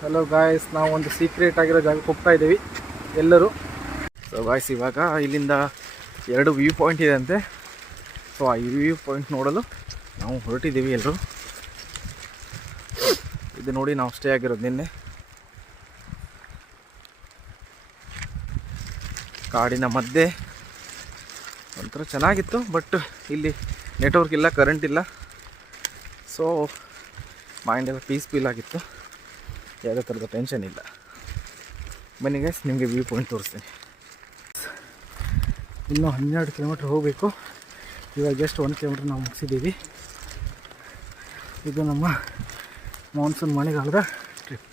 Hello guys ನಾವು ಒಂದು secret ಆಗಿರೋ ಜಾಗಕ್ಕೆ ಹೋಗ್ತಾ ಇದ್ದೀವಿ. ಎಲ್ಲರೂ. ಸೊ ಗಾಯ್ಸ್ ಇವಾಗ ಇಲ್ಲಿಂದ ಎರಡು ವ್ಯೂ ಪಾಯಿಂಟ್ ಇದೆ ಅಂತೆ. ಸೊ ಆ ವ್ಯೂ ಪಾಯಿಂಟ್ ನೋಡಲು ನಾವು ಹೊರಟಿದ್ದೀವಿ ಎಲ್ಲರೂ ಇದು ನೋಡಿ ನಾವು ಸ್ಟೇ ಆಗಿರೋದು ನಿನ್ನೆ. ಕಾಡಿನ ಮಧ್ಯೆ. ಒಂಥರ ಚೆನ್ನಾಗಿತ್ತು ಬಟ್ ಇಲ್ಲಿ ನೆಟ್ವರ್ಕ್ ಇಲ್ಲ ಕರೆಂಟ್ ಇಲ್ಲ. ಸೊ ಮೈಂಡ್ ಎಲ್ಲ ಪೀಸ್ಫುಲ್ ಆಗಿತ್ತು. ಯಾವುದೇ ಥರದ ಟೆನ್ಷನ್ ಇಲ್ಲ. ಬನ್ನಿ ಗೈಸ್ ನಿಮಗೆ ವ್ಯೂ ಪಾಯಿಂಟ್ ತೋರಿಸ್ತೀನಿ. ಇನ್ನೂ ಹನ್ನೆರಡು ಕಿಲೋಮೀಟ್ರ್ ಹೋಗಬೇಕು. ಇವಾಗ ಜಸ್ಟ್ ಒಂದು ಕಿಲೋಮೀಟ್ರ್ ನಾವು ಮುಗಿಸಿದ್ದೀವಿ. ಇದು ನಮ್ಮ ಮಾನ್ಸೂನ್ ಮಳೆಗಾಲದ ಟ್ರಿಪ್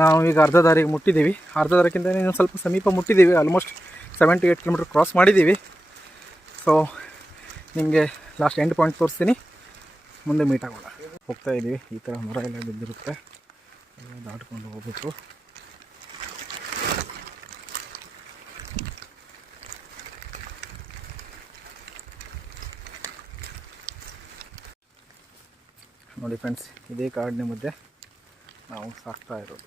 ನಾವು ಈಗ ಅರ್ಧ ದಾರಿಗೆ ಮುಟ್ಟಿದ್ದೀವಿ. ಅರ್ಧ ದಾರಿಗಿಂತ ಇನ್ನೊಂದು ಸ್ವಲ್ಪ ಸಮೀಪ ಮುಟ್ಟಿದ್ದೀವಿ. Almost seven to eight kilometre cross ಮಾಡಿದ್ದೀವಿ. ಸೊ ನಿಮಗೆ ಲಾಸ್ಟ್ ಎಂಡ್ ಪಾಯಿಂಟ್ ತೋರಿಸ್ತೀನಿ. ಮುಂದೆ ಮೀಟ್ ಆಗೋಣ. ಹೋಗ್ತಾ ಇದ್ದೀವಿ. ಈ ಥರ ಮರ ಎಲ್ಲ ಬಿದ್ದಿರುತ್ತೆ. ಎಲ್ಲ ದಾಟ್ಕೊಂಡು ಹೋಗ್ಬೇಕು ನೋಡಿ ಫ್ರೆಂಡ್ಸ್ ಇದೇ ಕಾಡಿನ ಮಧ್ಯೆ ನಾವು ಸಾಕ್ತಾ ಇರೋದು.